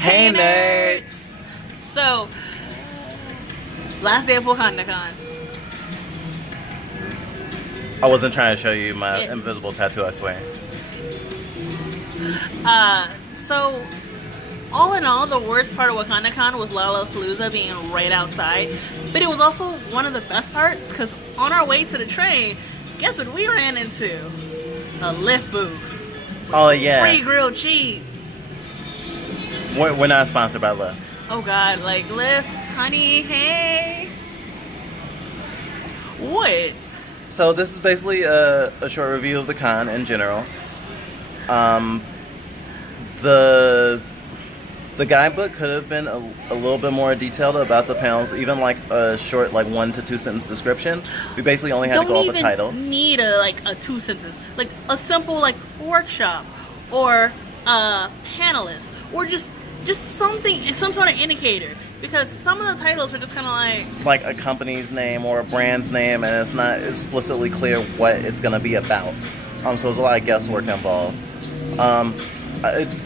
Hey nerds! So, last day of Wakandacon. I wasn't trying to show you my invisible tattoo, I swear. So, all in all, the worst part of Wakandacon was Lollapalooza being right outside. But it was also one of the best parts, because on our way to the train, guess what we ran into? A Lyft booth. Oh, yeah. Free grilled cheese. We're not sponsored by Lyft. Oh god, like Lyft, honey, hey. What? So this is basically a short review of the con in general. The guidebook could have been a little bit more detailed about the panels, even like a short, like 1 to 2 sentence description. We basically only had to go off the titles. Don't even need a 2 sentence, like a simple like workshop or panelist or just something, some sort of indicator. Because some of the titles are just kind of like a company's name or a brand's name, and it's not explicitly clear what it's going to be about. So there's a lot of guesswork involved. I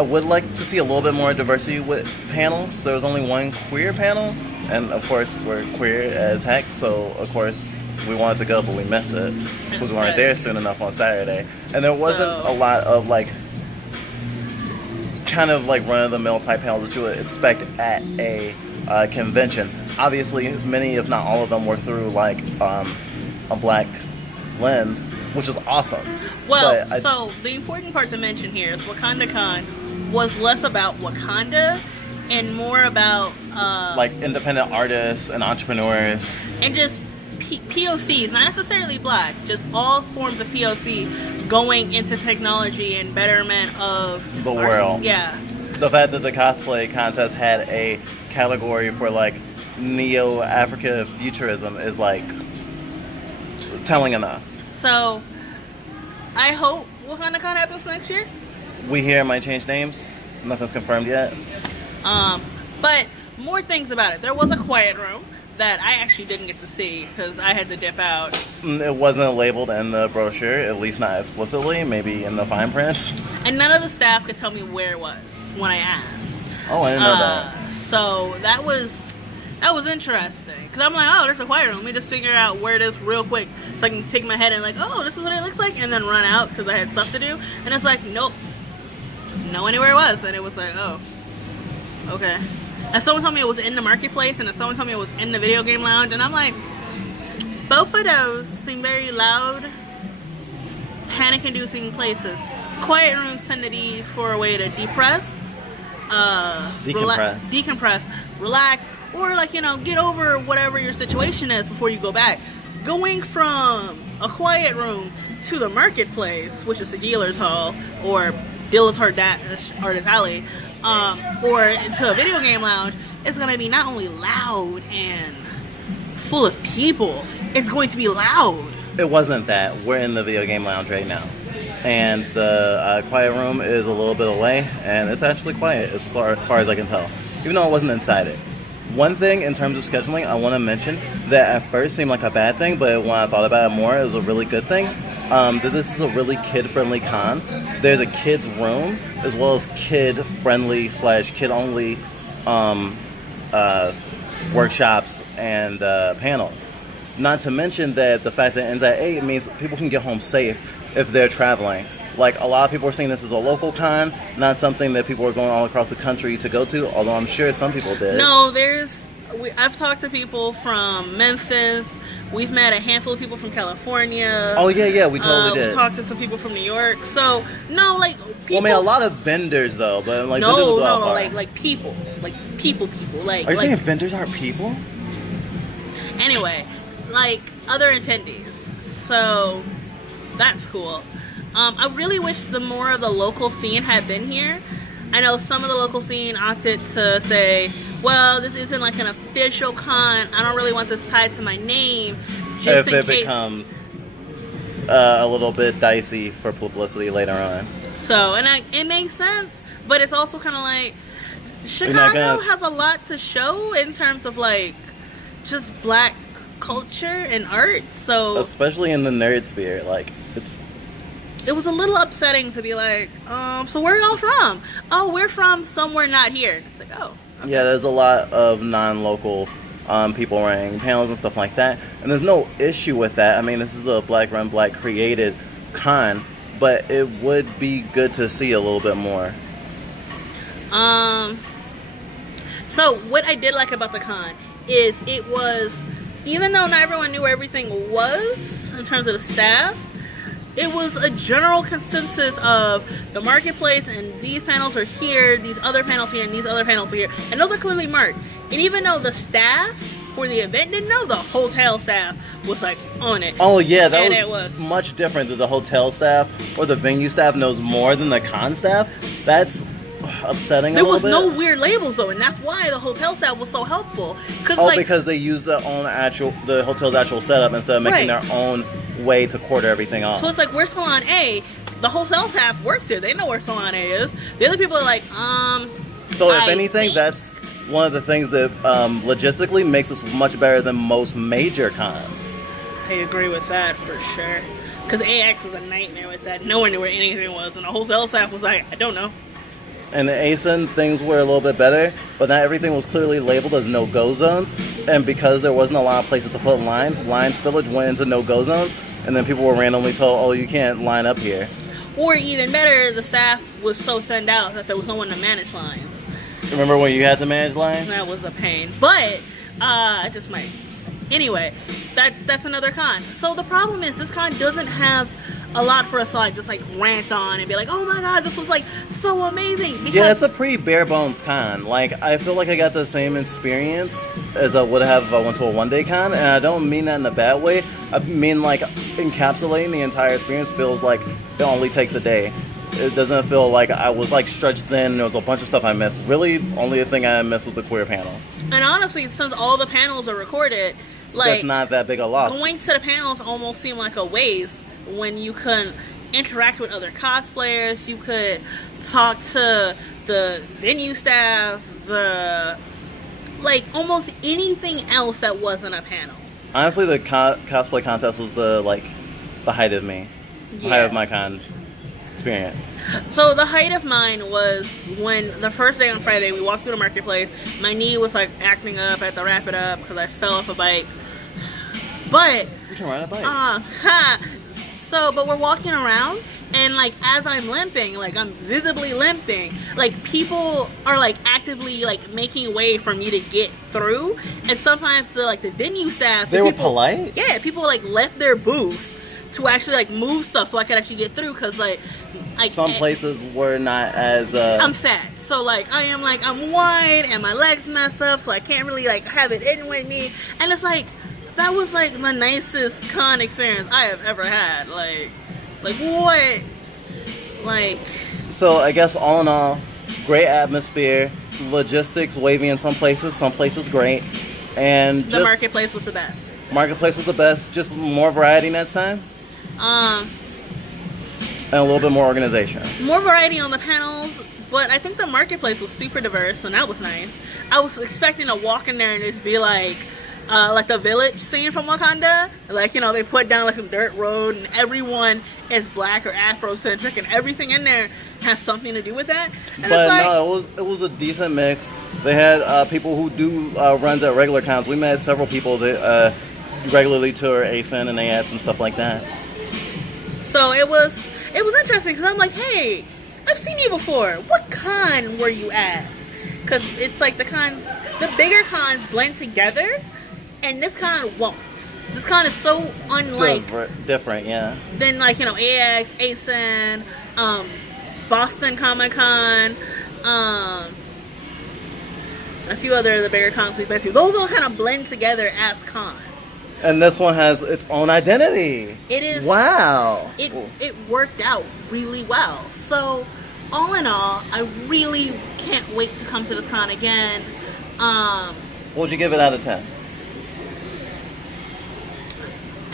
would like to see a little bit more diversity with panels. There was only one queer panel, and of course we're queer as heck, so of course we wanted to go, but we missed it because we weren't there soon enough on Saturday. And there wasn't a lot of like kind of like run-of-the-mill type panels that you would expect at a convention. Obviously, many, if not all of them, were through like a black lens, which is awesome. Well, so the important part to mention here is Wakandacon was less about Wakanda and more about like independent artists and entrepreneurs and just POCs, not necessarily black, just all forms of POC going into technology and betterment of the world. Yeah. The fact that the cosplay contest had a category for like neo-Africa futurism is like telling enough. So I hope WakandaCon happens next year. We hear it might change names. Nothing's confirmed yet. But more things about it. There was a quiet room that I actually didn't get to see because I had to dip out. It wasn't labeled in the brochure, at least not explicitly, maybe in the fine print. And none of the staff could tell me where it was when I asked. Oh, I didn't know that. So that was interesting. Because I'm like, oh, there's a quiet room. Let me just figure out where it is real quick so I can take my head and like, oh, this is what it looks like, and then run out because I had stuff to do. And it's like, nope. No anywhere it was. And it was like, oh, okay. And someone told me it was in the marketplace, and then someone told me it was in the video game lounge, and I'm like, both of those seem very loud, panic-inducing places. Quiet rooms tend to be for a way to decompress, relax, or like, you know, get over whatever your situation is before you go back. Going from a quiet room to the marketplace, which is the dealer's hall, or dealer's artist alley, or into a video game lounge, it's going to be not only loud and full of people, it's going to be loud. It wasn't that. We're in the video game lounge right now. And the quiet room is a little bit away, and it's actually quiet as far as I can tell, even though I wasn't inside it. One thing in terms of scheduling I want to mention that at first seemed like a bad thing, but when I thought about it more, it was a really good thing. That this is a really kid-friendly con. There's a kids' room as well as kid-friendly / kid-only workshops and panels. Not to mention that the fact that it ends at 8 means people can get home safe if they're traveling. Like, a lot of people are seeing this as a local con, not something that people are going all across the country to go to, although I'm sure some people did. No, I've talked to people from Memphis. We've met a handful of people from California. Oh, yeah, we totally did. We talked to some people from New York. So, no, like, people... Well, I mean, a lot of vendors, though, but, like, no, like people. Like, people. Like, are you saying vendors aren't people? Anyway, like, other attendees. So, that's cool. I really wish more of the local scene had been here. I know some of the local scene opted to say, well, this isn't like an official con. I don't really want this tied to my name. Just if in it case. Becomes a little bit dicey for publicity later on. So, and it makes sense, but it's also kind of like, Chicago has a lot to show in terms of like just black culture and art. So, especially in the nerd sphere, like it's it was a little upsetting to be like, so where are y'all from? Oh, we're from somewhere not here. It's like, oh. Okay. Yeah, there's a lot of non-local people running panels and stuff like that, and there's no issue with that. I mean, this is a Black run, Black created con, but it would be good to see a little bit more. So what I did like about the con is it was, even though not everyone knew where everything was in terms of the staff, it was a general consensus of the marketplace and these panels are here, these other panels here, and these other panels are here. And those are clearly marked. And even though the staff for the event didn't know, the hotel staff was like on it. Oh yeah, that was much different that the hotel staff or the venue staff knows more than the con staff. That's upsetting there a little bit. There was no weird labels though, and that's why the hotel staff was so helpful. Because they used the hotel's actual setup instead of making their own way to quarter everything off. So it's like, we're Salon A, the hotel staff works here, they know where Salon A is. The other people are like, So if anything, that's one of the things that logistically makes us much better than most major cons. I agree with that for sure. Because AX was a nightmare with that. No one knew where anything was, and the hotel staff was like, I don't know. And the ASIN, things were a little bit better, but not everything was clearly labeled as no-go zones. And because there wasn't a lot of places to put lines, line spillage went into no-go zones, and then people were randomly told, oh, you can't line up here. Or even better, the staff was so thinned out that there was no one to manage lines. Remember when you had to manage lines? That was a pain. But, I just might. Anyway, that's another con. So the problem is, this con doesn't have a lot for us to like just like rant on and be like, oh my god, this was like so amazing. Because yeah, it's a pretty bare bones con. Like, I feel like I got the same experience as I would have if I went to a one-day con, and I don't mean that in a bad way. I mean, like, encapsulating the entire experience feels like it only takes a day. It doesn't feel like I was like stretched thin and there was a bunch of stuff I missed. Really, only thing I missed was the queer panel. And honestly, since all the panels are recorded, like, that's not that big a loss. Going to the panels almost seemed like a waste when you could interact with other cosplayers, you could talk to the venue staff, almost anything else that wasn't a panel. Honestly, the cosplay contest was the height of me. The height of my con experience. So the height of mine was when the first day on Friday we walked through the marketplace. My knee was like acting up. I had to wrap it up because I fell off a bike. But you can ride a bike. But we're walking around, and like as I'm limping, like I'm visibly limping, like people are like actively like making way for me to get through. And sometimes the venue staff, they were polite. Yeah, people like left their booths to actually like move stuff so I could actually get through, because like some places were not as I'm fat, so I'm wide and my legs messed up, so I can't really like have it in with me. And it's like, that was like the nicest con experience I have ever had. Like what? So I guess all in all, great atmosphere, logistics wavy in some places great, and the marketplace was the best. Marketplace was the best. Just more variety next time. And a little bit more organization. More variety on the panels, but I think the marketplace was super diverse, and that was nice. I was expecting to walk in there and just be like the village scene from Wakanda. Like, you know, they put down like some dirt road and everyone is black or Afrocentric and everything in there has something to do with that. And but no, it was a decent mix. They had people who do runs at regular cons. We met several people that regularly tour ASIN and AX and stuff like that. So it was interesting because I'm like, hey, I've seen you before. What con were you at? Because it's like the bigger cons blend together, and this con won't. This con is so unlike different, yeah. Than AX, ASIN, Boston Comic Con, a few other of the bigger cons we've been to. Those all kind of blend together as cons. And this one has its own identity. It is. Wow. It worked out really well. So, all in all, I really can't wait to come to this con again. What would you give it out of 10?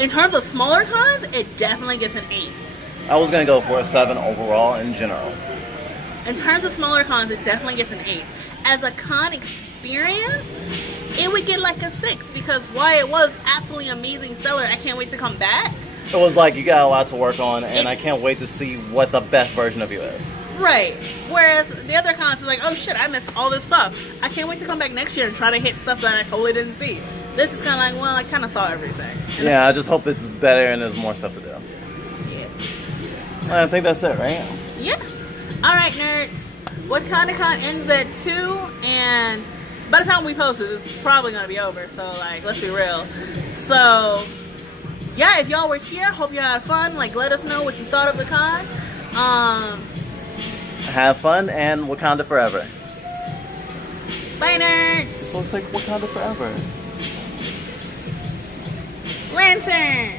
In terms of smaller cons, it definitely gets an 8. I was going to go for a 7 overall in general. In terms of smaller cons, it definitely gets an 8. As a con experience, it would get like a 6, because while it was absolutely amazing, stellar, I can't wait to come back. It was like, you got a lot to work on, and I It's- can't wait to see what the best version of you is. Right. Whereas the other cons is like, oh shit, I missed all this stuff. I can't wait to come back next year and try to hit stuff that I totally didn't see. This is kind of like, well, I kind of saw everything. Yeah, I just hope it's better and there's more stuff to do. Yeah. I think that's it, right? Yeah. All right, nerds. Wakandacon ends at 2, and by the time we post it, it's probably gonna be over. So, like, let's be real. So, yeah, if y'all were here, hope you had fun. Like, let us know what you thought of the con. Have fun and Wakanda forever. Bye, nerds. It's supposed to say Wakanda forever. Lantern.